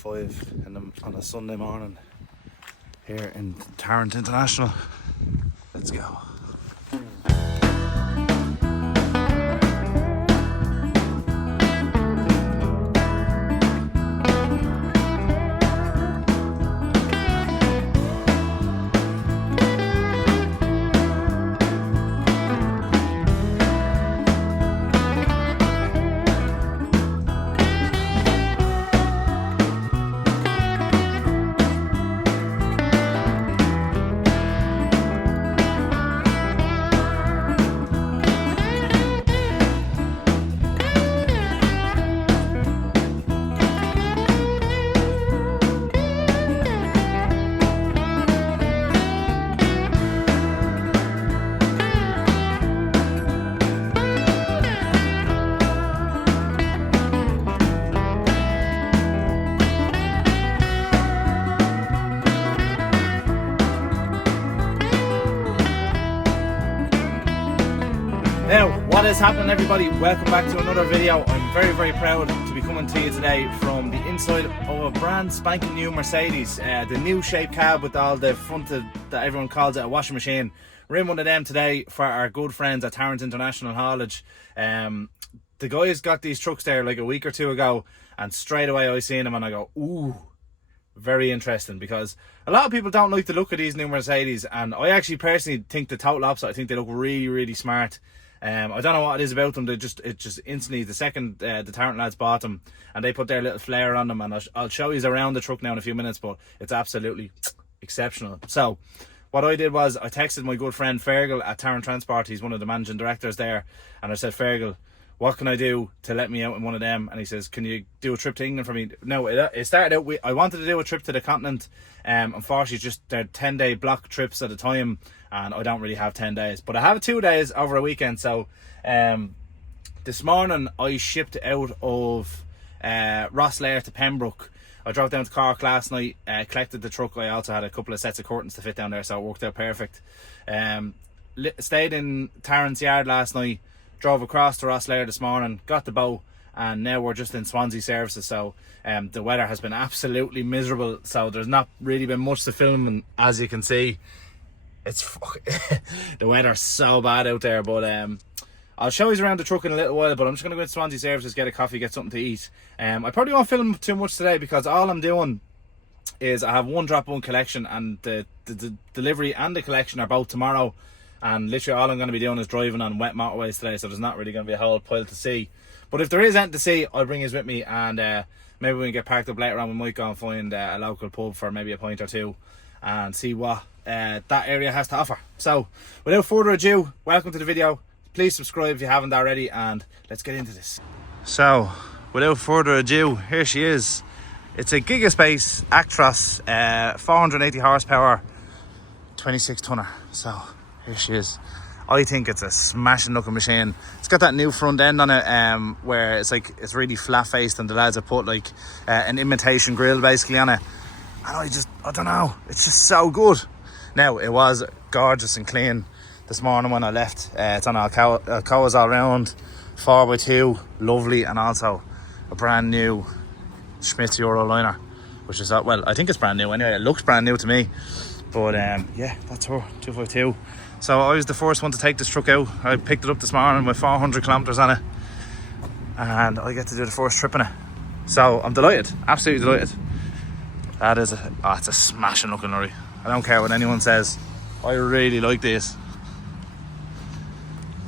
5 on a Sunday morning here in Tarrant International. Let's go. Now, what is happening, everybody? Welcome back to another video. I'm very proud to be coming to you today from the inside of a brand spanking new Mercedes, the new shape cab with all the front that everyone calls it a washing machine. We're in one of them today for our good friends at Tarrant International Haulage. The guys got these trucks there like a week or two ago, and straight away I seen them and I go, ooh, very interesting, because a lot of people don't like the look of these new Mercedes, and I actually personally think the total opposite. I think they look really smart. I don't know what it is about them. It just instantly, the second the Tarrant lads bought them and they put their little flair on them, and I'll show you around the truck now in a few minutes, but it's absolutely exceptional. So what I did was I texted my good friend Fergal at Tarrant Transport. He's one of the managing directors there, and I said, Fergal, what can I do to let me out in one of them? And he says, can you do a trip to England for me? No, it started out with, I wanted to do a trip to the continent. Unfortunately, just they're 10-day block trips at a time, and I don't really have 10 days, but I have 2 days over a weekend. So this morning I shipped out of Rosslare to Pembroke. I drove down to Cork last night, collected the truck. I also had a couple of sets of curtains to fit down there, so it worked out perfect. Stayed in Tarrant's yard last night, drove across to Rosslare this morning, got the boat, and now we're just in Swansea services. So the weather has been absolutely miserable, so there's not really been much to film, and as you can see, it's the weather's so bad out there. But I'll show you around the truck in a little while, but I'm just going to go to Swansea services, get a coffee, get something to eat. I probably won't film too much today, because all I'm doing is I have one drop, one collection, and the delivery and the collection are both tomorrow. And literally all I'm going to be doing is driving on wet motorways today, so there's not really going to be a whole pile to see. But if there is anything to see, I'll bring you with me, and maybe when we get parked up later on, we might go and find a local pub for maybe a pint or two and see what that area has to offer. So without further ado, welcome to the video. Please subscribe if you haven't already, and let's get into this. So without further ado, here she is. It's a Gigaspace Actros, 480 horsepower, 26 tonner. So here she is. I think it's a smashing looking machine. It's got that new front end on it, where it's like, it's really flat faced, and the lads have put like an imitation grille basically on it, and I don't know, it's just so good. Now, it was gorgeous and clean this morning when I left. It's on Alcoa's all round, 4x2, lovely, and also a brand new Schmitz Euroliner, which is, well, I think it's brand new anyway. It looks brand new to me, but yeah, that's her 252. So I was the first one to take this truck out. I picked it up this morning with 400 kilometers on it, and I get to do the first trip in it. So I'm delighted, absolutely delighted. That is it's a smashing looking lorry. I don't care what anyone says, I really like this.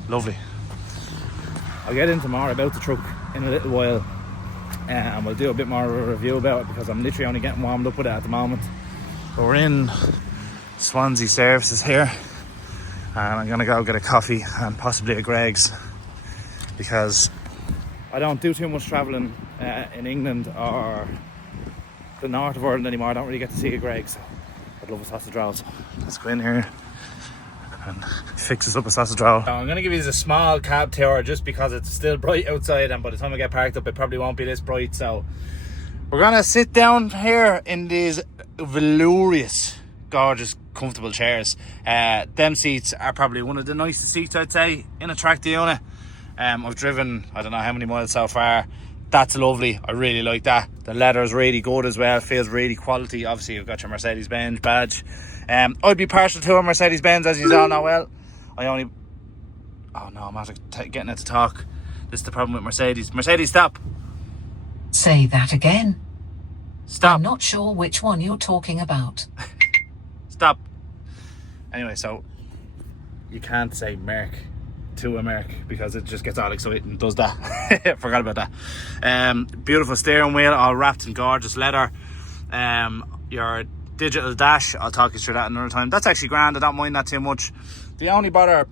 Lovely. I'll get into more about the truck in a little while, and we'll do a bit more of a review about it, because I'm literally only getting warmed up with it at the moment. But we're in Swansea services here, and I'm gonna go get a coffee and possibly a Greg's, because I don't do too much travelling in England or the north of Ireland anymore. I don't really get to see a Greg's, so I'd love a sausage roll. So let's go in here and fix us up a sausage roll. So I'm going to give you a small cab tour, just because it's still bright outside, and by the time I get parked up it probably won't be this bright. So we're going to sit down here in these velourious, gorgeous, comfortable chairs. Them seats are probably one of the nicest seats, I'd say, in a tractor unit. I've driven, I don't know how many miles so far. That's lovely. I really like that. The leather is really good as well. Feels really quality. Obviously, you've got your Mercedes-Benz badge. I'd be partial to a Mercedes-Benz, as you all know well. I only... Oh no, I'm after getting it to talk. This is the problem with Mercedes. Mercedes, stop. Say that again. Stop. I'm not sure which one you're talking about. Stop. Anyway, so you can't say Merc to a Merc because it just gets all excited and does that. Forgot about that. Beautiful steering wheel, all wrapped in gorgeous leather. Your digital dash, I'll talk you through that another time. That's actually grand. I don't mind that too much. The only bother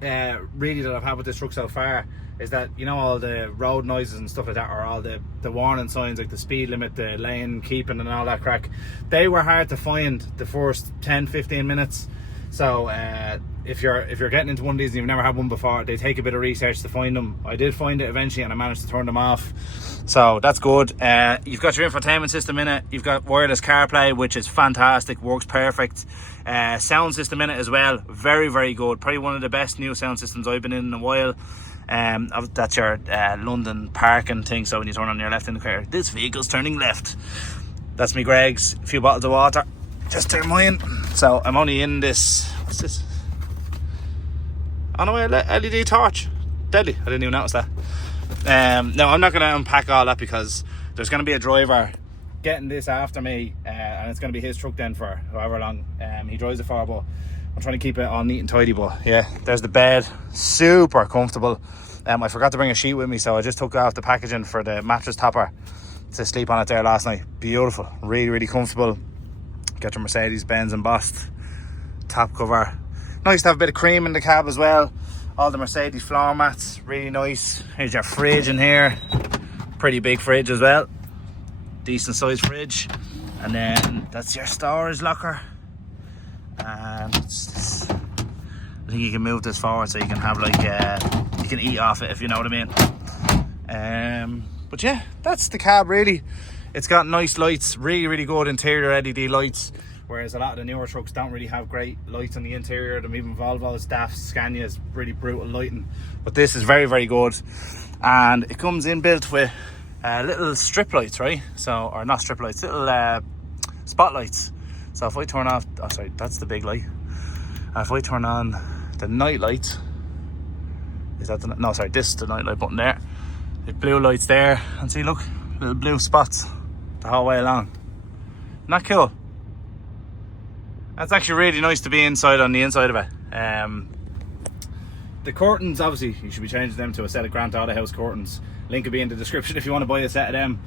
really that I've had with this truck so far is that, you know, all the road noises and stuff like that, or all the warning signs like the speed limit, the lane keeping and all that crack, they were hard to find the first 10-15 minutes. So if you're getting into one of these and you've never had one before, they take a bit of research to find them. I did find it eventually and I managed to turn them off, so that's good. You've got your infotainment system in it. You've got wireless CarPlay, which is fantastic, works perfect. Sound system in it as well, very, very good. Probably one of the best new sound systems I've been in a while. That's your London parking thing, so when you turn on your left indicator, this vehicle's turning left. That's me Greg's, a few bottles of water, just turn mine. So I'm only in this, what's this? On a way, LED torch. Deadly, I didn't even notice that. Now I'm not going to unpack all that because there's going to be a driver getting this after me, and it's going to be his truck then for however long he drives it for, but I'm trying to keep it all neat and tidy. But yeah, there's the bed, super comfortable. I forgot to bring a sheet with me, so I just took off the packaging for the mattress topper to sleep on it there last night. Beautiful, really, really comfortable. Got your Mercedes-Benz embossed top cover. Nice to have a bit of cream in the cab as well. All the Mercedes floor mats, really nice. Here's your fridge in here, pretty big fridge as well, decent sized fridge. And then that's your storage locker. And I think you can move this forward so you can have like you can eat off it, if you know what I mean. But yeah, that's the cab really. It's got nice lights, really, really good interior LED lights, whereas a lot of the newer trucks don't really have great lights on the interior. Them, even Volvo's, DAF's, Scania's, really brutal lighting, but this is very, very good. And it comes inbuilt with little strip lights, right? So, or not strip lights, little spotlights. So if I turn off, oh sorry, that's the big light. If I turn on the night light, is that the, no sorry, this is the night light button there. The blue lights there, and see, look, little blue spots the whole way along. Not cool. That's actually really nice to be inside on the inside of it. The curtains, obviously, you should be changing them to a set of Grant Auto House curtains. Link will be in the description if you want to buy a set of them.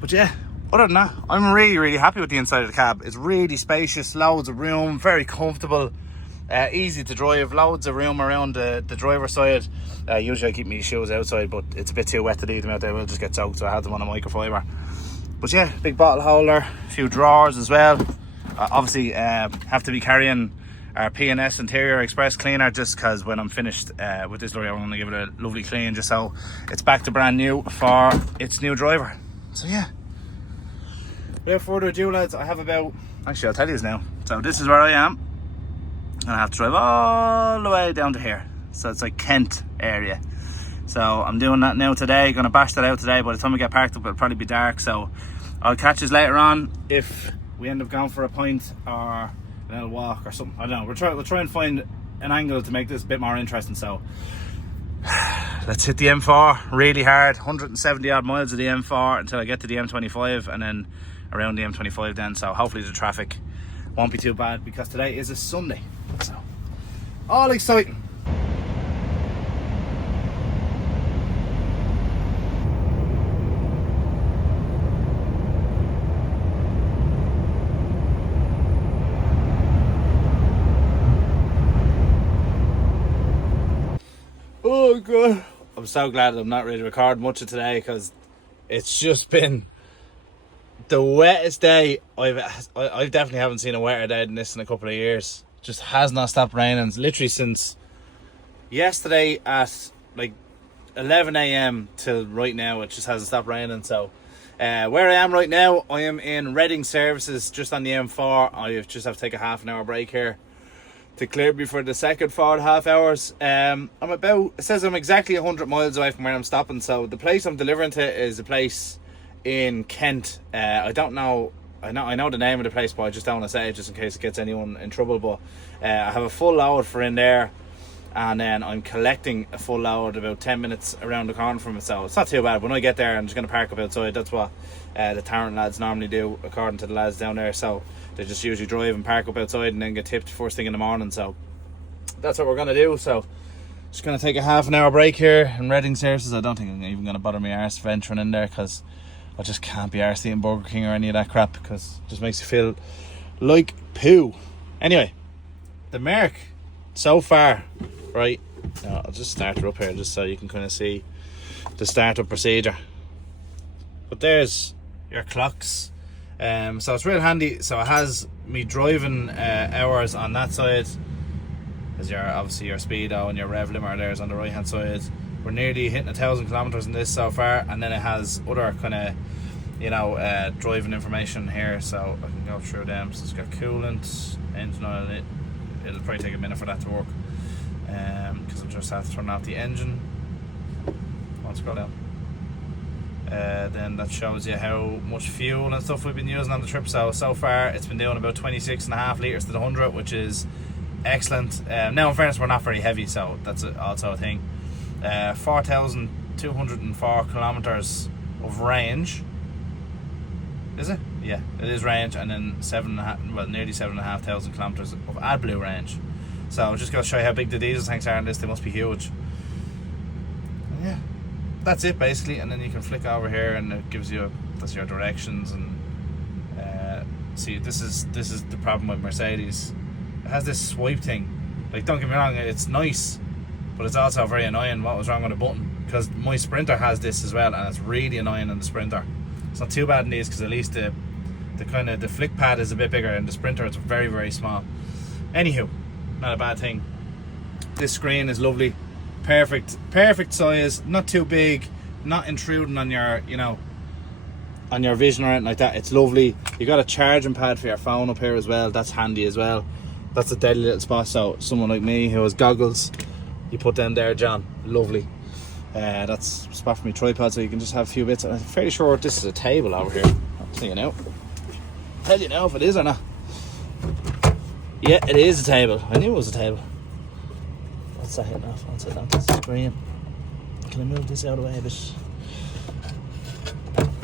But yeah, other than that, I'm really, really happy with the inside of the cab. It's really spacious, loads of room, very comfortable, easy to drive, loads of room around the driver's side. Usually I keep my shoes outside, but it's a bit too wet to leave them out there. We'll just get soaked, so I had them on a microfiber. But yeah, big bottle holder, a few drawers as well. Obviously have to be carrying our P&S Interior Express cleaner, just because when I'm finished with this lorry, I'm going to give it a lovely clean, just so it's back to brand new for its new driver. So yeah, without further ado lads, I have about, actually I'll tell you now. So this is where I am, and I have to drive all the way down to here. So it's like Kent area. So I'm doing that now today, going to bash that out today. By the time we get parked up, it'll probably be dark, so I'll catch us later on if we end up going for a pint or a little walk or something. I don't know, we'll try and find an angle to make this a bit more interesting. So let's hit the M4 really hard, 170 odd miles of the M4 until I get to the M25, and then around the M25 then. So hopefully the traffic won't be too bad, because today is a Sunday, so all exciting. Oh god, I'm so glad that I'm not really recording much of today, because it's just been the wettest day I definitely haven't seen a wetter day than this in a couple of years. Just has not stopped raining literally since yesterday at like 11 a.m. till right now. It just hasn't stopped raining. So where I am right now, I am in Reading Services, just on the M4. I just have to take a half an hour break here to clear me for the second 4.5 hours. It says I'm exactly 100 miles away from where I'm stopping. So the place I'm delivering to is a place in Kent. I don't know. I know the name of the place, but I just don't want to say it just in case it gets anyone in trouble. But I have a full load for in there, and then I'm collecting a full load about 10 minutes around the corner from it. So it's not too bad. When I get there, I'm just going to park up outside. That's what the Tarrant lads normally do, according to the lads down there. So they just usually drive and park up outside and then get tipped first thing in the morning. So that's what we're going to do. So just going to take a half an hour break here in Reading Services. I don't think I'm even going to bother my arse venturing in there, because I just can't be arsed eating Burger King or any of that crap, because it just makes you feel like poo. Anyway, the Merc so far, right? I'll just start her up here just so you can kind of see the startup procedure. But there's your clocks. So it's real handy. So it has me driving hours on that side. There's obviously your speedo and your rev limiter there's on the right hand side. We're nearly hitting 1,000 kilometers in this so far, and then it has other kind of, driving information here, so I can go through them. So it's got coolant, engine oil in it. It'll probably take a minute for that to work, because I'm just have to turn off the engine. I'll scroll down. Then that shows you how much fuel and stuff we've been using on the trip. So far it's been doing about 26.5 litres to the 100, which is excellent. Now in fairness, we're not very heavy, so that's also a thing. 4,204 kilometers of range. Is it? Yeah, it is range, and then nearly 7,500 kilometers of AdBlue range. So I'm just going to show you how big the diesel tanks are in this. They must be huge. And yeah, that's it basically. And then you can flick over here, and it gives you that's your directions. And see, this is the problem with Mercedes. It has this swipe thing. Like, don't get me wrong, it's nice, but it's also very annoying. What was wrong with the button? Because my Sprinter has this as well, and it's really annoying on the Sprinter. It's not too bad in these, because at least the flick pad is a bit bigger, and the Sprinter it's very, very small. Anywho, not a bad thing. This screen is lovely, perfect size, not too big, not intruding on your on your vision or anything like that. It's lovely. You got a charging pad for your phone up here as well. That's handy as well. That's a deadly little spot. So someone like me who has goggles, you put them there, John. Lovely. That's a spot for my tripod, so you can just have a few bits. I'm fairly sure this is a table over here. I'll tell you now. Tell you now if it is or not. Yeah, it is a table. I knew it was a table. What's that hitting off? What's it on the screen? Can I move this out of the way a bit?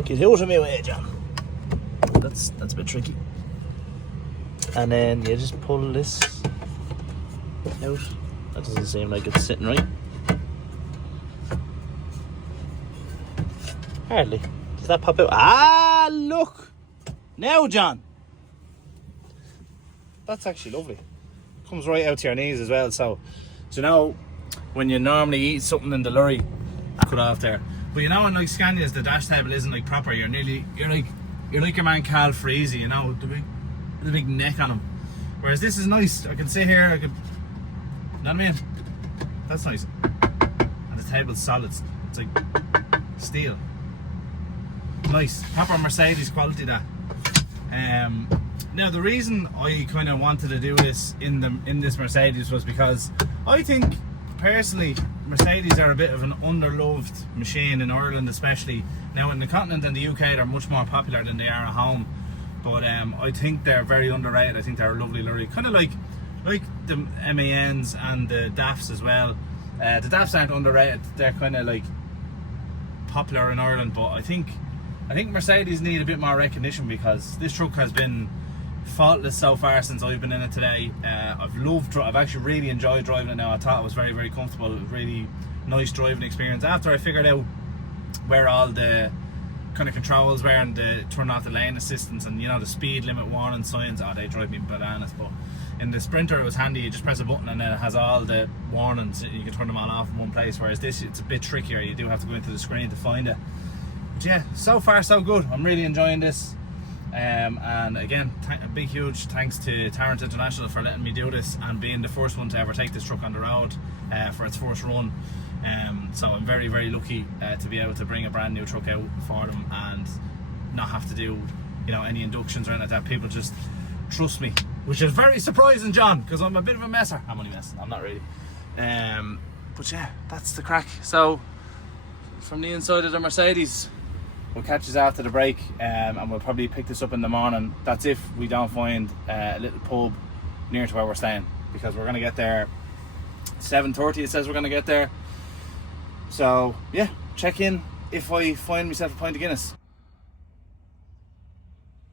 Get out of my way, John. That's a bit tricky. And then you just pull this out. That doesn't seem like it's sitting right. Hardly. Does that pop out? Ah, look! Now, John! That's actually lovely. Comes right out to your knees as well. So you know, when you normally eat something in the lorry, cut off there. But you know, in like Scania's, the dash table isn't like proper. You're like your man Cal Freezy, you know, the big neck on him. Whereas this is nice. I can sit here. You know what I mean? That's nice. And the table's solid. It's like steel. Nice, proper Mercedes quality that. Now the reason I kind of wanted to do this in this Mercedes was because I think personally Mercedes are a bit of an underloved machine in Ireland, especially. Now in the continent and the UK they're much more popular than they are at home, but I think they're very underrated. I think they're a lovely lorry, kind of like the MANs and the DAFs as well. The DAFs aren't underrated, they're kind of like popular in Ireland, but I think Mercedes need a bit more recognition, because this truck has been faultless so far since I've been in it today. I've actually really enjoyed driving it now. I thought it was very, very comfortable, really nice driving experience. After I figured out where all the kind of controls were and the turn off the lane assistance and, you know, the speed limit warning signs, they drive me bananas. But in the Sprinter it was handy. You just press a button and then it has all the warnings. You can turn them all off in one place, whereas this, it's a bit trickier. You do have to go into the screen to find it. But yeah, so far so good. I'm really enjoying this. And again, a big huge thanks to Tarrant International for letting me do this and being the first one to ever take this truck on the road for its first run. So I'm very, very lucky to be able to bring a brand new truck out for them and not have to do, you know, any inductions or anything like that. People just trust me which is very surprising, John, because I'm a bit of a messer. I'm only messing, I'm not really. But yeah, that's the crack. So, from the inside of the Mercedes, we'll catch us after the break, and we'll probably pick this up in the morning. That's if we don't find a little pub near to where we're staying, because we're going to get there 7:30. It says we're going to get there. So yeah, check in if I find myself a pint of Guinness.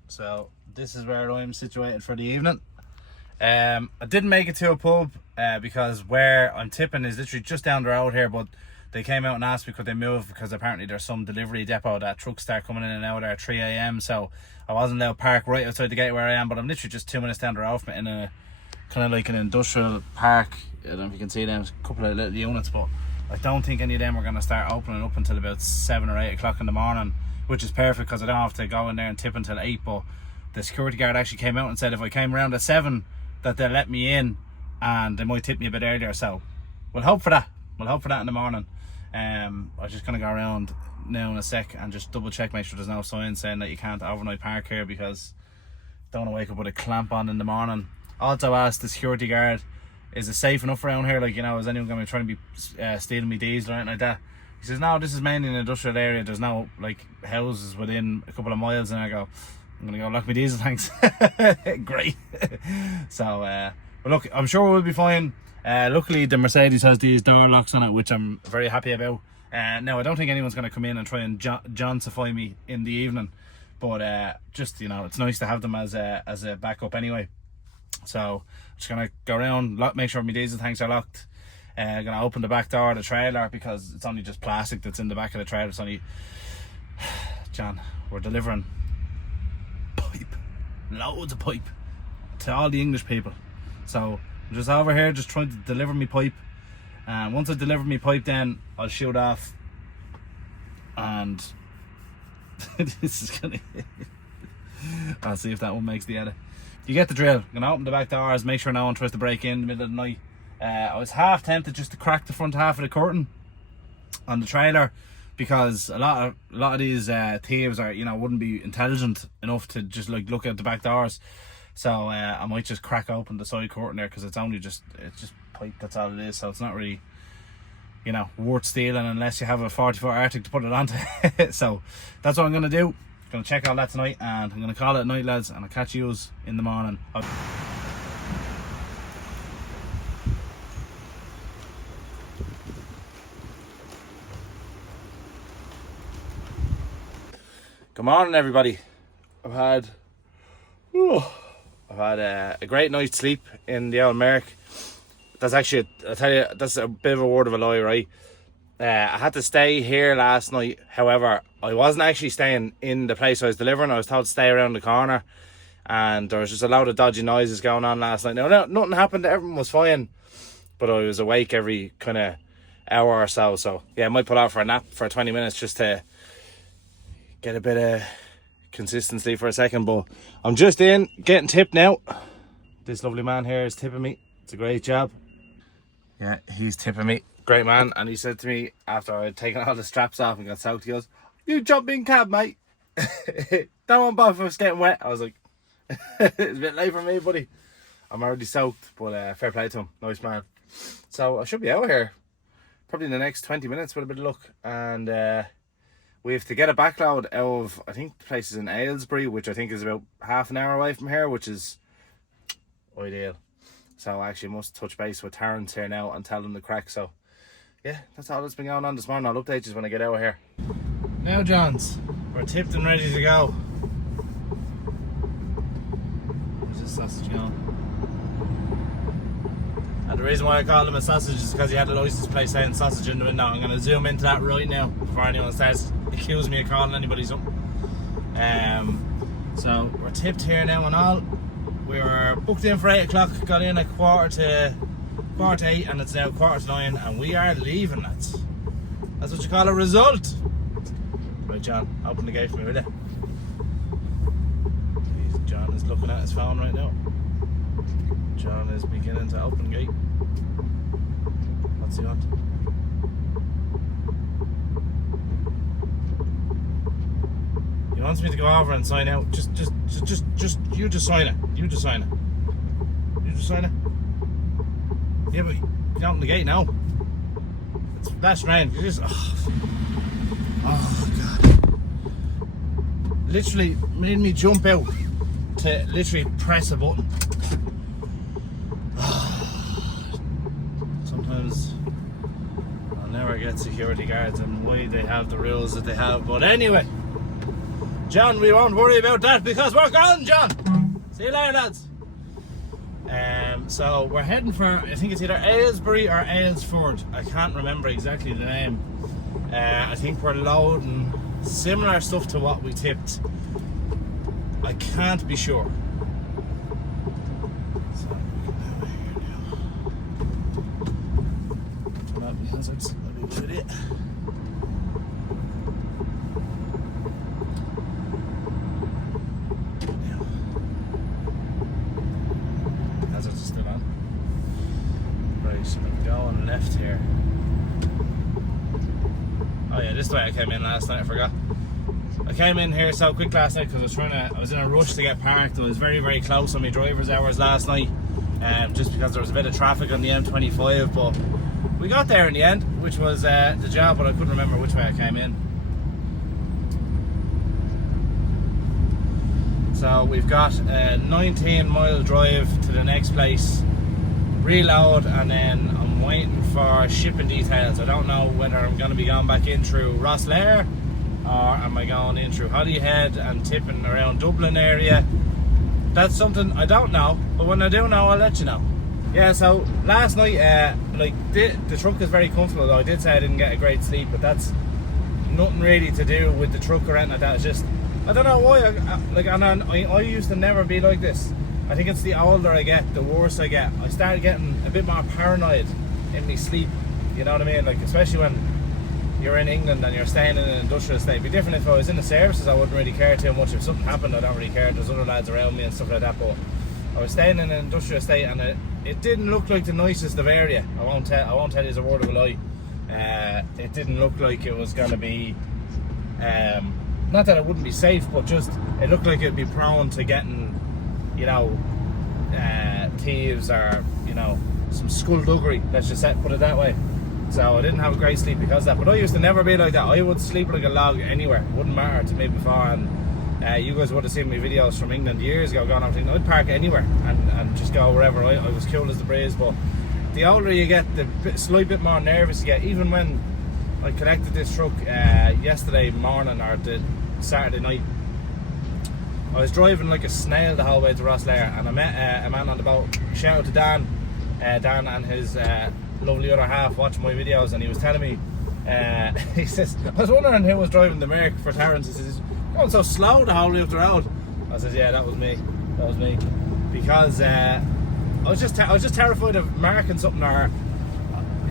So this is where I'm situated for the evening. I didn't make it to a pub because where I'm tipping is literally just down the road here, but they came out and asked me could they move, because apparently there's some delivery depot that trucks start coming in and out there at 3 a.m. So I wasn't allowed to park right outside the gate where I am, but I'm literally just 2 minutes down the road from it, in a kind of like an industrial park. I don't know if you can see them, a couple of little units, but I don't think any of them are going to start opening up until about 7 or 8 o'clock in the morning, which is perfect because I don't have to go in there and tip until 8. But the security guard actually came out and said if I came around at 7 that they'll let me in and they might tip me a bit earlier. So we'll hope for that. We'll hope for that in the morning. I'm just going to go around now in a sec and just double check, make sure there's no sign saying that you can't overnight park here, because I don't want to wake up with a clamp on in the morning. Also asked the security guard, is it safe enough around here? Like, you know, is anyone going to try and be stealing me diesel or anything like that? He says, no, this is mainly an industrial area. There's no, like, houses within a couple of miles. And I go, I'm going to go lock my diesel tanks. Great. So, but look, I'm sure we'll be fine. Luckily, the Mercedes has these door locks on it, which I'm very happy about. Now, I don't think anyone's going to come in and try and Johnsify me in the evening. But just, you know, it's nice to have them as a backup anyway. So I'm just gonna go around, make sure my diesel tanks are locked. Gonna open the back door of the trailer, because it's only just plastic that's in the back of the trailer. It's only John, we're delivering pipe, loads of pipe to all the English people. So I'm just over here just trying to deliver me pipe, and once I deliver me pipe, then I'll shoot off. And this is gonna I'll see if that one makes the edit. You get the drill. I'm gonna open the back doors, make sure no one tries to break in the middle of the night. I was half tempted just to crack the front half of the curtain on the trailer, because a lot of these thieves are, you know, wouldn't be intelligent enough to just like look at the back doors. So I might just crack open the side curtain there, because it's just pipe, that's all it is. So it's not really, you know, worth stealing unless you have a 40-foot Arctic to put it onto. So that's what I'm gonna do. Gonna check all that tonight, and I'm gonna call it a night, lads, and I'll catch yous in the morning. Good morning, everybody. I've had a great night's sleep in the old Merc. That's actually, I'll tell you, that's a bit of a word of a lie, right? I had to stay here last night. However, I wasn't actually staying in the place I was delivering. I was told to stay around the corner, and there was just a load of dodgy noises going on last night. Now, nothing happened. Everyone was fine, but I was awake every kind of hour or so. So yeah, I might put out for a nap for 20 minutes just to get a bit of consistency for a second. But I'm just in, getting tipped now. This lovely man here is tipping me. It's a great job. Yeah, he's tipping me. Great man. And he said to me after I had taken all the straps off and got soaked, he goes, "You jump in cab, mate." Don't want both of us getting wet. I was like, it's a bit late for me, buddy. I'm already soaked, but fair play to him. Nice man. So I should be out here probably in the next 20 minutes with a bit of luck. And we have to get a backload out of, I think the place is in Aylesbury, which I think is about half an hour away from here, which is ideal. So I actually must touch base with Terence here now and tell them the crack. So yeah, that's all that's been going on this morning. I'll update you when I get out of here. Now, Johns, we're tipped and ready to go. Where's this sausage going? And the reason why I call him a sausage is because he had a license plate saying sausage in the window. I'm going to zoom into that right now before anyone starts accusing me of calling anybody something. So we're tipped here now and all. We were booked in for 8 o'clock, got in at quarter to 8, and it's now 8:45, and we are leaving. That's what you call a result. Right, John, open the gate for me, will you? Jeez, John is looking at his phone right now. John is beginning to open the gate. What's he want? He wants me to go over and sign out. Just you just sign it. You just sign it. You just sign it. Yeah, but you're out in the gate now. That's strange. You just. Oh God. Literally made me jump out to literally press a button. Sometimes I'll never get security guards and why they have the rules that they have. But anyway, John, we won't worry about that because we're gone, John. See you later, lads. So we're heading for, I think it's either Aylesbury or Aylesford. I can't remember exactly the name. I think we're loading similar stuff to what we tipped. I can't be sure. So we can have it here now. Turn off the hazards. I'll be with it. Hazards are still on. Right, so I'm going left here. Oh yeah, this is the way I came in last night, I forgot. I came in here so quick last night because I was in a rush to get parked. I was very, very close on my driver's hours last night, just because there was a bit of traffic on the M25, but we got there in the end, which was the job, but I couldn't remember which way I came in. So we've got a 19-mile drive to the next place, reload, and then I'm waiting for shipping details. I don't know whether I'm going to be going back in through Rosslare or am I going in through Holyhead and tipping around Dublin area. That's something I don't know, but when I do know, I'll let you know. Yeah, so last night, the truck is very comfortable, though I did say I didn't get a great sleep, but that's nothing really to do with the truck or anything like that. It's just, I don't know why, I used to never be like this. I think it's the older I get, the worse I get. I started getting a bit more paranoid in my sleep, you know what I mean? Like, especially when you're in England and you're staying in an industrial estate. It'd be different if I was in the services, I wouldn't really care too much. If something happened, I don't really care. There's other lads around me and stuff like that, but I was staying in an industrial estate and it didn't look like the nicest of area. I won't tell you as a word of a lie. It didn't look like it was going to be, not that it wouldn't be safe, but just, it looked like it'd be prone to getting, you know, thieves or, you know, some skullduggery, let's just put it that way. So I didn't have a great sleep because of that, but I used to never be like that. I would sleep like a log anywhere, wouldn't matter to me before. And you guys would have seen my videos from England years ago going on thinking I'd park anywhere and just go wherever. I was cool as the breeze. But the older you get, the slight bit more nervous you get. Even when I collected this truck yesterday morning or the Saturday night, I was driving like a snail the whole way to Rosslare, and I met a man on the boat. Shout out to Dan. Dan and his lovely other half watching my videos, and he was telling me, he says, I was wondering who was driving the Merc for Terence. He says, going so slow the whole way up the road. I said, yeah, that was me. Because I was just terrified of marking something or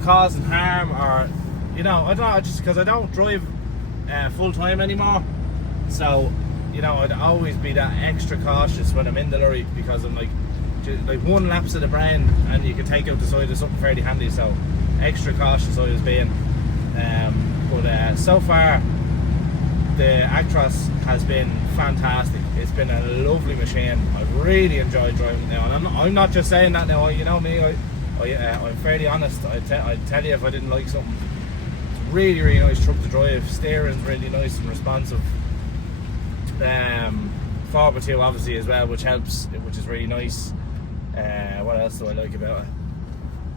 causing harm, or, you know, I don't know, just because I don't drive full time anymore. So, you know, I'd always be that extra cautious when I'm in the lorry, because I'm like one lapse of the brain and you can take out the side of something fairly handy. So extra cautious I was being. But so far the Actros has been fantastic. It's been a lovely machine. I've really enjoyed driving it now, and I'm not just saying that now. You know me, I'm fairly honest. I'd tell you if I didn't like something. It's a really, really nice truck to drive. Steering's really nice and responsive. 4x2 obviously as well, which helps, which is really nice. What else do I like about it?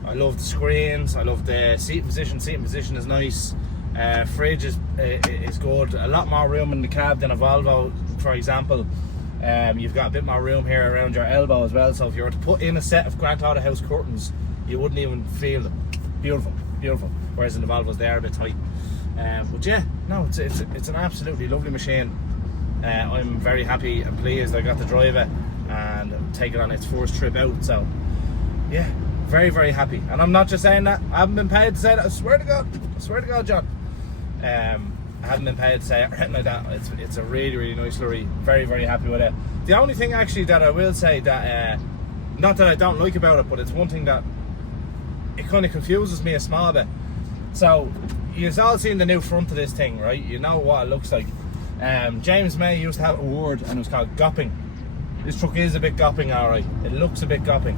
I love the screens. I love the seat position. Seating position is nice. Fridge is good. A lot more room in the cab than a Volvo, for example. You've got a bit more room here around your elbow as well. So if you were to put in a set of Grant Auto House curtains, you wouldn't even feel them. Beautiful, beautiful. Whereas in the Volvos, they are a bit tight. But yeah, no, it's an absolutely lovely machine. I'm very happy and pleased I got to drive it and take it on its first trip out. So yeah, very, very happy. And I'm not just saying that. I haven't been paid to say that. I swear to God, John. I haven't been paid to say it or anything like that. It's a really, really nice lorry. Very, very happy with it. The only thing actually that I will say that, not that I don't like about it, but it's one thing that it kind of confuses me a small bit. So you've all seen the new front of this thing, right? You know what it looks like. James May used to have a word and it was called gopping. This truck is a bit gopping, alright. It looks a bit gopping.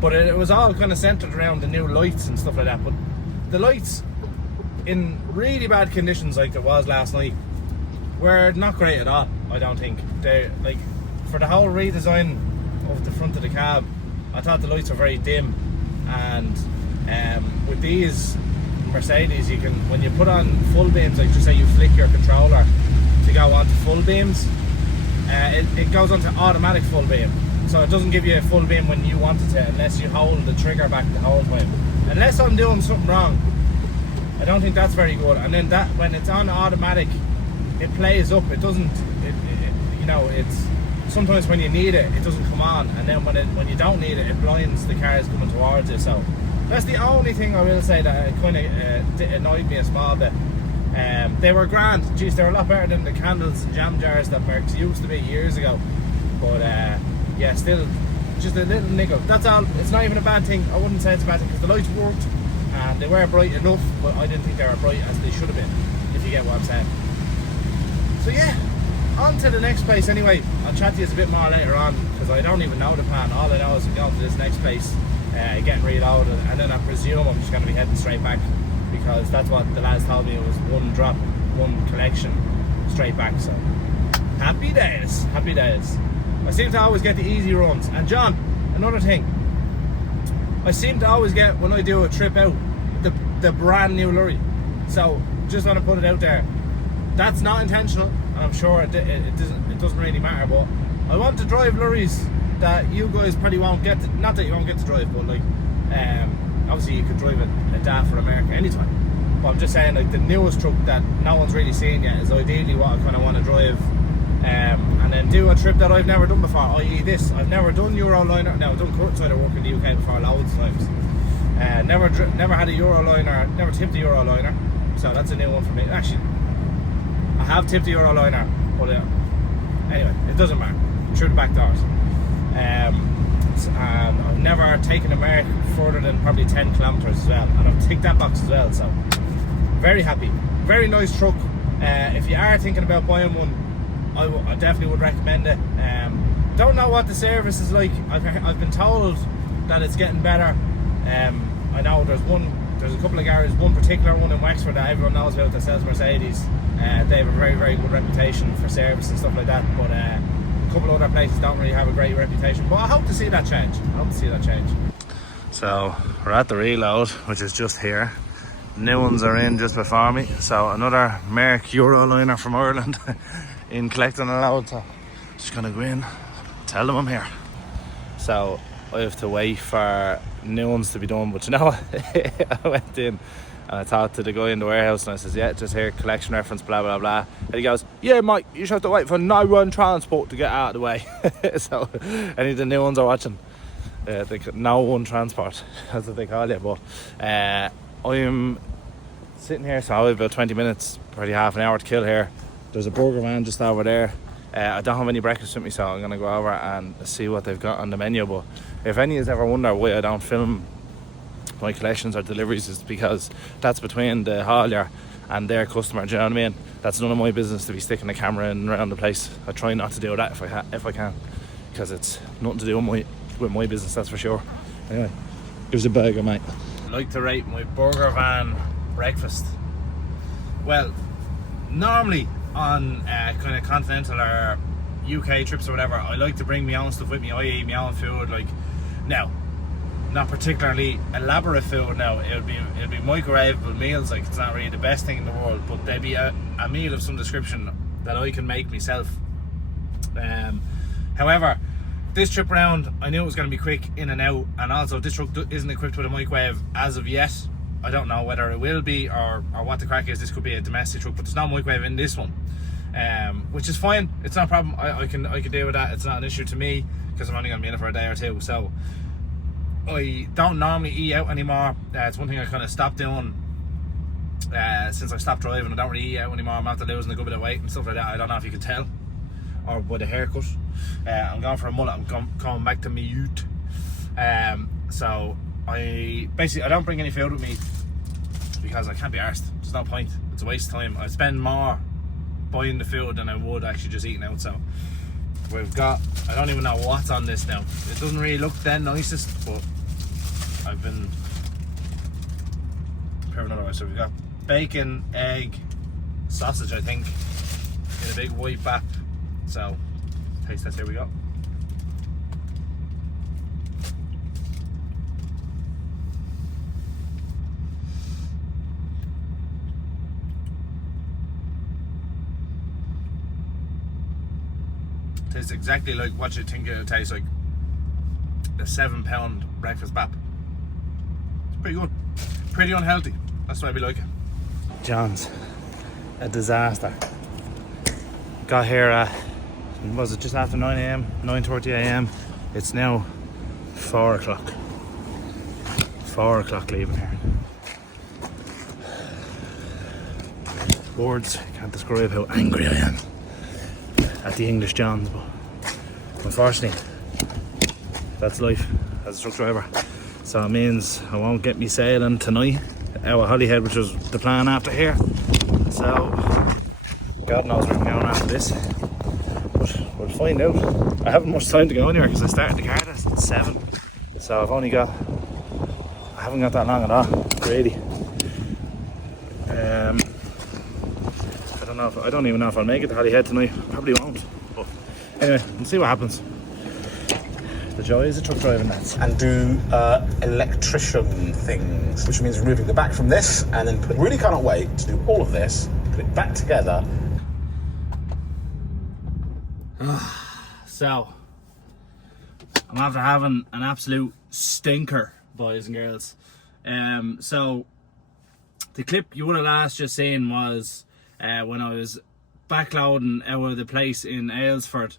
But it was all kind of centered around the new lights and stuff like that. But the lights, in really bad conditions like it was last night, were not great at all. I don't think they, like, for the whole redesign of the front of the cab, I thought the lights were very dim. And with these Mercedes, you can, when you put on full beams, like just say you flick your controller to go onto full beams, it goes onto automatic full beam. So it doesn't give you a full beam when you want it to, unless you hold the trigger back the whole time. Unless I'm doing something wrong, I don't think that's very good. And then that, when it's on automatic, it plays up. It doesn't, you know, it's sometimes when you need it, it doesn't come on, and then when you don't need it, it blinds the cars coming towards you. So that's the only thing I will say that kind of annoyed me a small bit. They were grand. Jeez, they were a lot better than the candles and jam jars that Mercs used to be years ago. But yeah, still just a little niggle. That's all. It's not even a bad thing. I wouldn't say it's a bad thing, because the lights worked and they were bright enough, but I didn't think they were bright as they should have been, if you get what I'm saying. So yeah, on to the next place anyway. I'll chat to you a bit more later on, because I don't even know the plan. All I know is I'm going to this next place, getting reloaded, and then I presume I'm just going to be heading straight back, because that's what the lads told me. It was one drop, one collection, straight back. So happy days, happy days. I seem to always get the easy runs. And John, another thing, I seem to always get, when I do a trip out, the brand new lorry. So just want to put it out there, that's not intentional, and I'm sure it doesn't really matter, but I want to drive lorries that you guys probably won't get to, not that you won't get to drive, but like obviously you could drive a DAF for America anytime, but I'm just saying, like, the newest truck that no one's really seen yet is ideally what I kind of want to drive, and then do a trip that I've never done before, i.e. this. I've never done Euroliner. Now, I've done curbside work in the UK before loads of times. Never had a Euroliner, never tipped a Euroliner, so that's a new one for me. Actually, I have tipped a Euroliner, but anyway, it doesn't matter. Through the back doors. And I've never taken a Merc further than probably 10 kilometers as well, and I've ticked that box as well, so very happy. Very nice truck. If you are thinking about buying one, I definitely would recommend it. Don't know what the service is like. I've been told that it's getting better. I know there's a couple of garages, one particular one in Wexford that everyone knows about that sells Mercedes. They have a very, very good reputation for service and stuff like that, but a couple of other places don't really have a great reputation. But I hope to see that change. So we're at the reload, which is just here. New ones are in just before me. So another Merc Euroliner from Ireland in collecting a load. So just gonna go in, tell them I'm here. So I have to wait for new ones to be done, but you know, I went in and I talked to the guy in the warehouse, and I says, yeah, just here, collection reference, blah blah blah, and he goes, yeah mate, you just have to wait for no one transport to get out of the way. So any of the new ones are watching, no one transport, that's what they call it. But I'm sitting here, so I have about 20 minutes, probably half an hour to kill here. There's a burger van just over there. I don't have any breakfast with me, so I'm going to go over and see what they've got on the menu. But if any of you ever wonder why I don't film my collections or deliveries, is because that's between the haulier and their customer. Do you know what I mean? That's none of my business to be sticking the camera in around the place. I try not to do that if I can, because it's nothing to do with my business, that's for sure. Anyway, here's a burger, mate. I like to rate my burger van breakfast. Well, normally on kind of continental or UK trips or whatever, I like to bring my own stuff with me, i.e. my own food. Like, now, not particularly elaborate food. Now it'll be microwavable meals. Like, it's not really the best thing in the world, but they'd be a meal of some description that I can make myself. However, this trip round, I knew it was going to be quick in and out, and also this truck isn't equipped with a microwave as of yet. I don't know whether it will be or what the crack is. This could be a domestic truck, but there's no microwave in this one, which is fine. It's not a problem. I can deal with that. It's not an issue to me, because I'm only going to be in it for a day or two. So I don't normally eat out anymore. It's one thing I kind of stopped doing since I stopped driving. I don't really eat out anymore. I'm after losing a good bit of weight and stuff like that. I don't know if you can tell, or by the haircut. I'm going for a mullet. I'm coming back to my youth. So I don't bring any food with me because I can't be arsed. There's no point. It's a waste of time. I spend more buying the food than I would actually just eating out. So we've got, I don't even know what's on this now. It doesn't really look the nicest, but I've been preparing another way. So we've got bacon, egg, sausage, I think, in a big white bap. So taste test, here we go. Tastes exactly like what you think it would taste like. A £7 breakfast bap. It's pretty good. Pretty unhealthy. That's why we like it. John's a disaster. Got here at, was it just after 9 a.m? 9:30 a.m. It's now 4 o'clock. 4 o'clock leaving here. Words can't describe how angry I am at the English Johns, but unfortunately that's life as a truck driver. So it means I won't get me sailing tonight out of Holyhead, which was the plan after here. So God knows where I'm going after this, but we'll find out. I haven't much time to go anywhere because I started the car at 7, so I haven't got that long at all, really. I don't even know if I'll make it to Holyhead tonight. Probably won't, but anyway, we'll see what happens. The joys of truck driving, lads. And do electrician things, which means removing the back from this and then really can't wait to do all of this, put it back together. So I'm after having an absolute stinker, boys and girls. So the clip you would have last just seen was when I was backloading out of the place in Aylesford,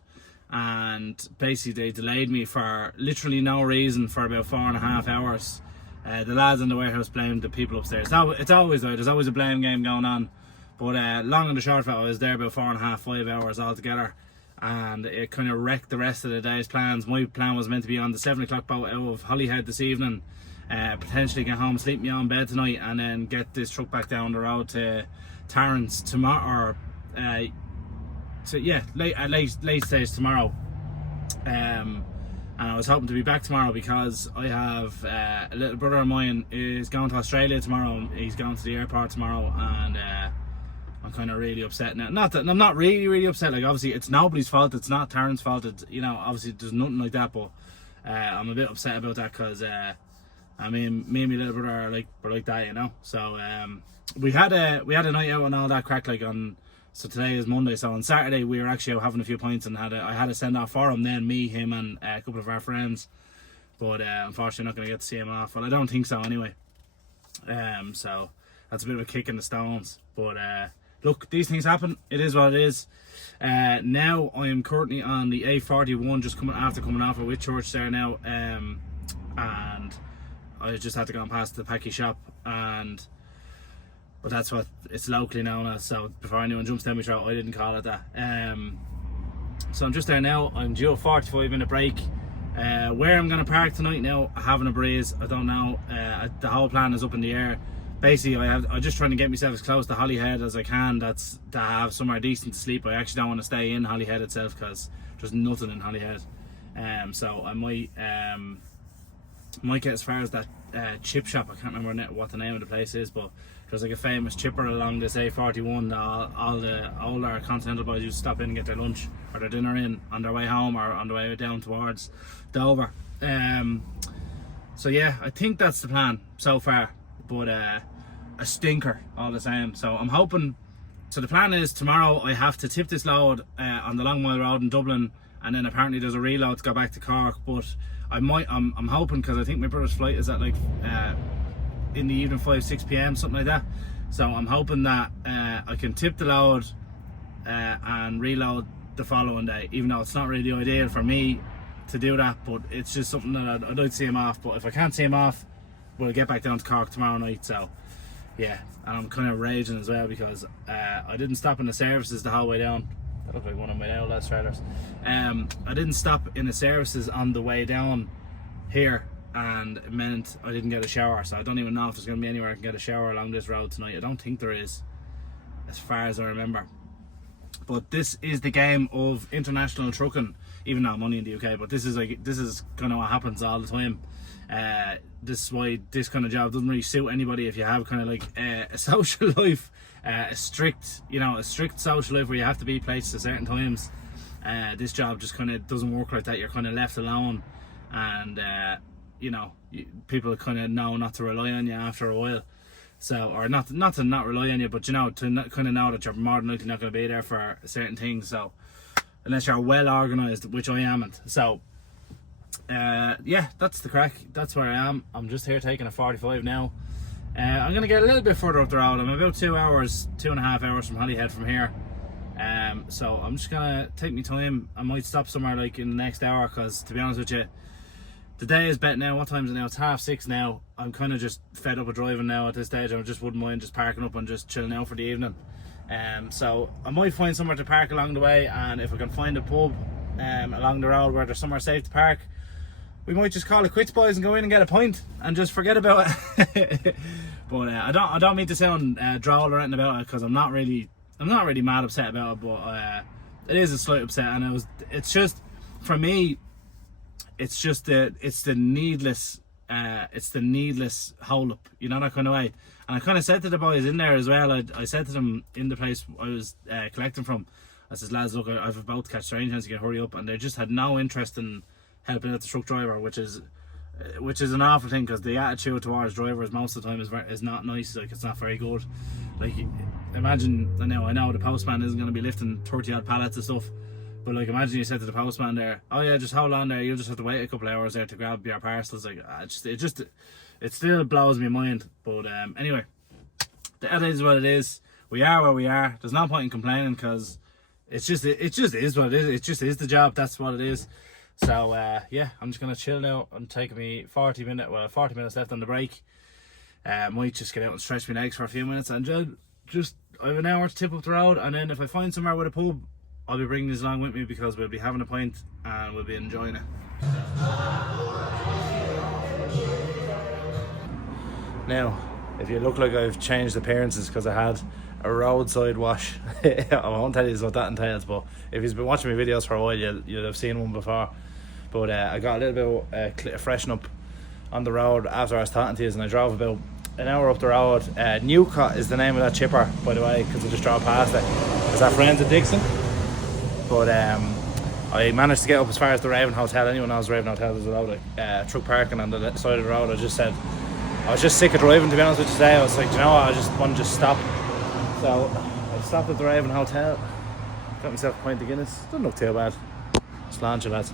and basically they delayed me for literally no reason for about 4.5 hours. The lads in the warehouse blamed the people upstairs. It's always there's always a blame game going on, but long and the short of it, I was there about 5 hours altogether, and it kind of wrecked the rest of the day's plans. My plan was meant to be on the 7 o'clock boat out of Holyhead this evening, potentially get home, sleep me on bed tonight, and then get this truck back down the road to Tarrants tomorrow, or late stage tomorrow. And I was hoping to be back tomorrow because I have a little brother of mine is going to Australia tomorrow. He's going to the airport tomorrow, and I'm kind of really upset now. Not that I'm not really upset. Like, obviously it's nobody's fault. It's not Tarrant's fault. It's, you know, obviously there's nothing like that. But I'm a bit upset about that because I mean, me and my little brother we're like that, you know. So we had a night out and all that crack, like on. So today is Monday, so on Saturday we were actually out having a few pints, and I had a send off for him then, me, him and a couple of our friends, but unfortunately not going to get to see him off. Well, I don't think so anyway. So that's a bit of a kick in the stones, but look, these things happen. It is what it is. Now I am currently on the A41, just coming off of Whitchurch there now, and I just had to go and past the Packy shop, but that's what it's locally known as, so before anyone jumps down my throat, I didn't call it that. So I'm just there now. I'm due a 45-minute break. Where I'm going to park tonight now, having a breeze, I don't know. The whole plan is up in the air. Basically, I'm just trying to get myself as close to Holyhead as I can. That's to have somewhere decent to sleep. I actually don't want to stay in Holyhead itself because there's nothing in Holyhead. So I might get as far as that chip shop. I can't remember what the name of the place is, but there's like a famous chipper along this A41 that all the older Continental boys used to stop in and get their lunch or their dinner in on their way home or on their way down towards Dover. So yeah, I think that's the plan so far, but a stinker all the same. So I'm hoping, so the plan is tomorrow I have to tip this load on the Long Mile Road in Dublin, and then apparently there's a reload to go back to Cork, but I'm hoping, because I think my brother's flight is at like in the evening, 5-6 p.m, something like that. So I'm hoping that I can tip the load and reload the following day, even though it's not really ideal for me to do that, but it's just something that I'd like to see him off. But if I can't see him off, we'll get back down to Cork tomorrow night. So yeah, and I'm kind of raging as well because I didn't stop in the services the whole way down. That looked like one of my now last trailers. I didn't stop in the services on the way down here, and it meant I didn't get a shower. So I don't even know if there's going to be anywhere I can get a shower along this road tonight. I don't think there is, as far as I remember. But this is the game of international trucking, even though I'm only in the UK, but this is kind of what happens all the time. This is why this kind of job doesn't really suit anybody if you have kind of like a social life, a strict social life where you have to be places at certain times. This job just kind of doesn't work like that. You're kind of left alone, and people kind of know not to rely on you after a while. So, or not to not rely on you, but to kind of know that you're more than likely not going to be there for certain things. So, unless you're well organised, which I amn't. So, yeah, that's the crack. That's where I am. I'm just here taking a 45 now. I'm going to get a little bit further up the road. I'm about 2.5 hours from Holyhead from here. So I'm just going to take my time. I might stop somewhere like in the next hour, because to be honest with you, the day is bet now. What time is it now? It's 6:30 now. I'm kind of just fed up with driving now at this stage. I just wouldn't mind just parking up and just chilling out for the evening. So I might find somewhere to park along the way, and if I can find a pub along the road where there's somewhere safe to park, we might just call it quits, boys, and go in and get a pint and just forget about it. But I don't mean to sound droll or anything about it, because I'm not really mad upset about it, but it is a slight upset, and it's just, for me, it's the needless hold up, you know, that kind of way. And I kind of said to the boys in there as well, I said to them in the place I was collecting from, I says, lads, look, I've about to catch train, so you can hurry up. And they just had no interest in helping out the truck driver, which is an awful thing, because the attitude towards drivers most of the time is not nice. Like, it's not very good. Like, imagine, I know the postman isn't going to be lifting 30 odd pallets of stuff, but like, imagine you said to the postman there, oh yeah, just hold on there, you'll just have to wait a couple of hours there to grab your parcels. Like, it still blows my mind. But anyway, that is what it is. We are where we are. There's no point in complaining, because it just is what it is. It just is the job. That's what it is. So yeah, I'm just gonna chill now. I'm taking me 40 minutes left on the break. Might just get out and stretch my legs for a few minutes, and just I have an hour to tip up the road, and then if I find somewhere with a pub, I'll be bringing this along with me, because we'll be having a pint and we'll be enjoying it. Now, if you look like I've changed appearances because I had a roadside wash, I won't tell you what that entails, but if you've been watching my videos for a while, you'll have seen one before. But I got a little bit of freshen up on the road after I was talking to you, and I drove about an hour up the road. Newcott is the name of that chipper, by the way, because I just drove past it. Is our friends at Dixon? But I managed to get up as far as the Raven Hotel. Anyone knows Raven Hotel, there's a lot of truck parking on the side of the road. I just said, I was just sick of driving, to be honest with you today. I was like, do you know what, I just want to just stop. So I stopped at the Raven Hotel, got myself a pint of Guinness. Doesn't look too bad. Sláinte, lads.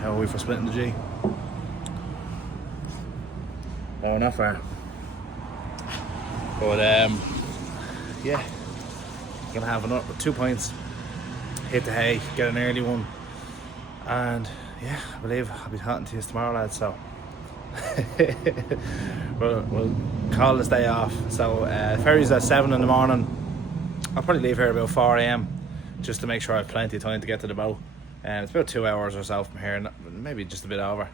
How are we for splitting the G? Oh, not far. But yeah, I'm gonna have another 2 pints, hit the hay, get an early one, and yeah, I believe I'll be talking to you tomorrow, lads. So we'll call this day off. So ferry's at 7 in the morning. I'll probably leave here about 4 AM just to make sure I have plenty of time to get to the boat. And it's about 2 hours or so from here, maybe just a bit over.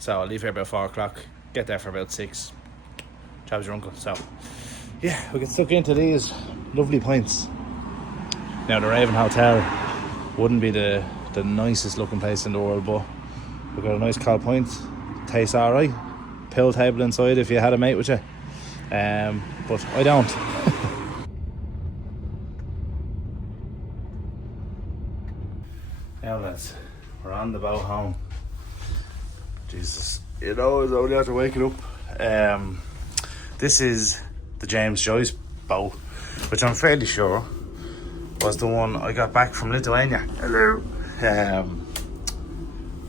So I'll leave here about 4 o'clock, get there for about 6. Chab's your uncle. So yeah, we can stuck into these lovely pints. Now, the Raven Hotel wouldn't be the nicest looking place in the world, but we've got a nice cold pint. Tastes alright. Pill table inside if you had a mate with you. But I don't. Now, lads, we're on the boat home. Jesus, you know, it's only after waking up. This is the James Joyce boat, which I'm fairly sure was the one I got back from Lithuania. Hello.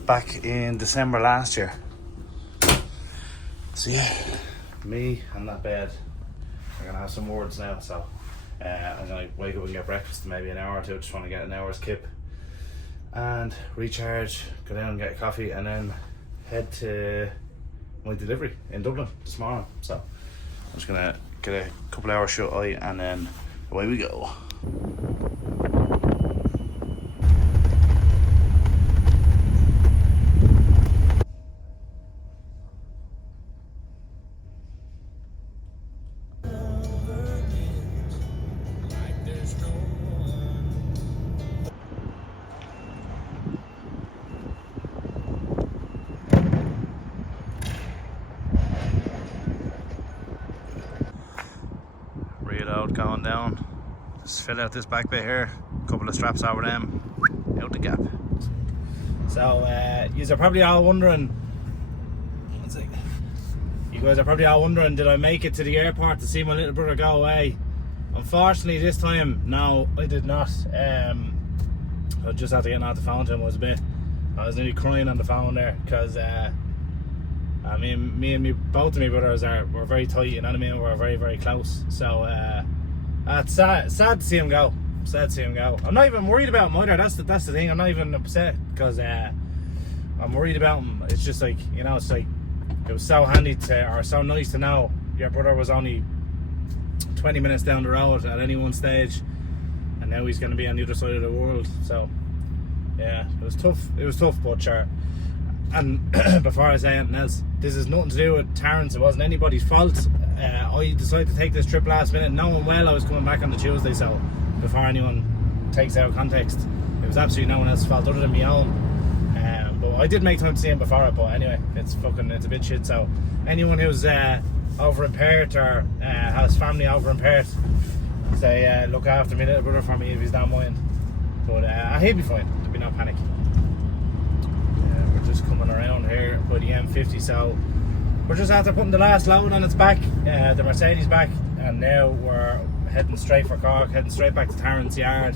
Back in December last year. So yeah, me and that bed are gonna have some words now. So I'm gonna wake up and get breakfast in maybe an hour or two. Just want to get an hour's kip and recharge, go down and get a coffee, and then head to my delivery in Dublin this morning. So I'm just gonna get a couple hours shut eye, and then away we go. going down. Just fill out this back bit here, a couple of straps over them, out the gap. So you are probably all wondering, you guys are probably all wondering, did I make it to the airport to see my little brother go away? Unfortunately this time, no, I did not. I just had to get on the phone to him. I was nearly crying on the phone there, because I mean, both of my brothers were very tight, you know what I mean? We're very, very close. So it's sad to see him go. Sad to see him go. I'm not even worried about him either. That's the thing. I'm not even upset, because I'm worried about him. It's just like, you know, it's like, it was so handy or so nice to know your brother was only 20 minutes down the road at any one stage, and now he's going to be on the other side of the world. So yeah, it was tough, but sure. And before I say anything else, this has nothing to do with Terence. It wasn't anybody's fault. I decided to take this trip last minute, knowing well I was coming back on the Tuesday, so before anyone takes out context, it was absolutely no one else's fault other than my own. But I did make time to see him before it, but anyway, it's a bit shit. So anyone who's over in Perth or has family over in Perth, say look after me little brother for me if he's not mind. But he'll be fine, there'll be no panic. We're just coming around here by the M50, so we're just after putting the last load on its back, the Mercedes back, and now we're heading straight for Cork, heading straight back to Terence Yard.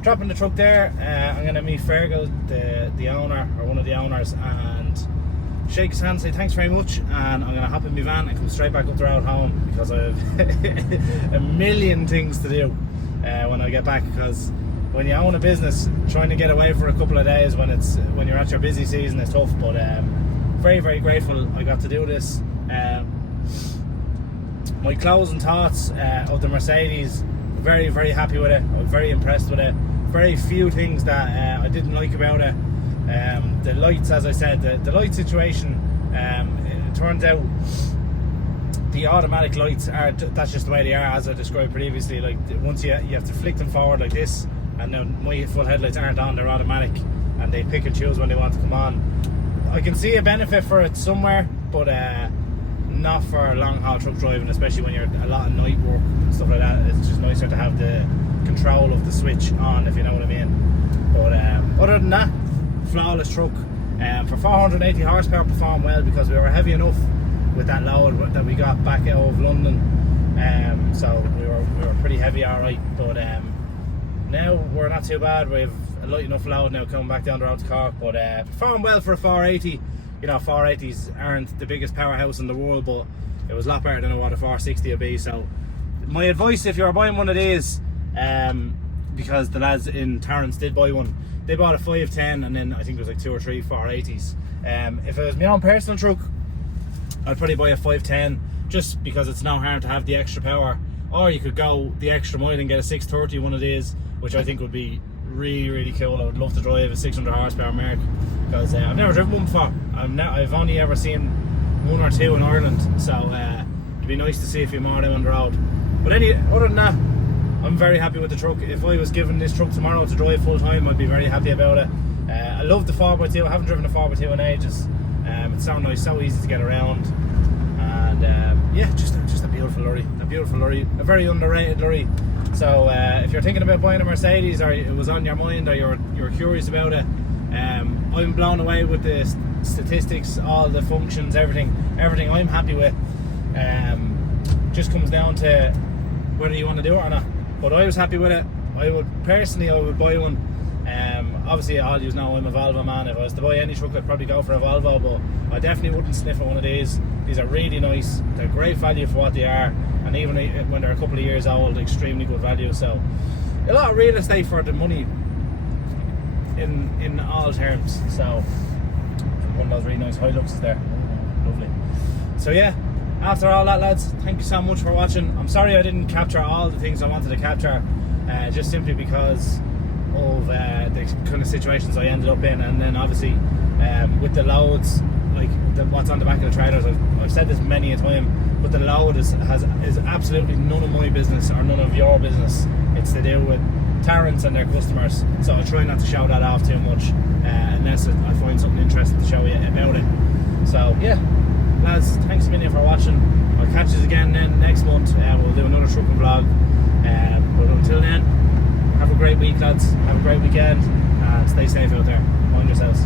Dropping the truck there, I'm going to meet Fergal, the owner, or one of the owners, and shake his hand, say thanks very much, and I'm going to hop in my van and come straight back up the road home, because I have a million things to do when I get back. Because when you own a business, trying to get away for a couple of days when you're at your busy season is tough. But very, very grateful I got to do this. My closing thoughts of the Mercedes, very, very happy with it. I'm very impressed with it. Very few things that I didn't like about it. The lights, as I said, the light situation, it turns out the automatic lights that's just the way they are, as I described previously. Like, once you have to flick them forward like this, and then my full headlights aren't on, they're automatic, and they pick and choose when they want to come on. I can see a benefit for it somewhere, but not for long haul truck driving, especially when you're a lot of night work and stuff like that. It's just nicer to have the control of the switch on, if you know what I mean. But other than that, flawless truck. For 480 horsepower, performed well, because we were heavy enough with that load that we got back out of London. So we were pretty heavy, alright. But now we're not too bad. We have a light enough load now coming back down the road to Cork. But performed well for a 480. You know, 480s aren't the biggest powerhouse in the world, but it was a lot better than what a 460 would be. So my advice, if you're buying one of these, because the lads in Terence did buy one, they bought a 510, and then I think it was like 2 or 3 480s. If it was my own personal truck, I'd probably buy a 510, just because it's no harm to have the extra power. Or you could go the extra mile and get a 630 one of these, which I think would be really, really cool. I would love to drive a 600 horsepower Merc, because I've never driven one before. I've only ever seen 1 or 2 in Ireland, so it'd be nice to see a few more of them on the road. But other than that, I'm very happy with the truck. If I was given this truck tomorrow to drive full time, I'd be very happy about it. I love the 4x2. I haven't driven a 4x2 in ages. It's so nice, so easy to get around, and yeah, just a beautiful lorry. A very underrated lorry. So if you're thinking about buying a Mercedes, or it was on your mind, or you're curious about it, I'm blown away with the statistics, all the functions, everything I'm happy with. Just comes down to whether you want to do it or not. But I was happy with it. I would buy one. Obviously, all you know I'm a Volvo man. If I was to buy any truck, I'd probably go for a Volvo, but I definitely wouldn't sniff at one of these. These are really nice. They're great value for what they are, and even when they're a couple of years old, extremely good value. So a lot of real estate for the money in all terms. So one of those really nice Hiluxes there. Lovely. So yeah, after all that, lads, thank you so much for watching. I'm sorry I didn't capture all the things I wanted to capture, just simply because of the kind of situations I ended up in. And then obviously with the loads, like what's on the back of the trailers, I've said this many a time, but the load is absolutely none of my business or none of your business. It's to do with Terence and their customers, so I try not to show that off too much, unless I find something interesting to show you about it. So yeah, lads, thanks a million for watching. I'll catch you again then next month. We'll do another trucking vlog. But until then, have a great week, lads. Have a great weekend, and stay safe out there. Mind yourselves.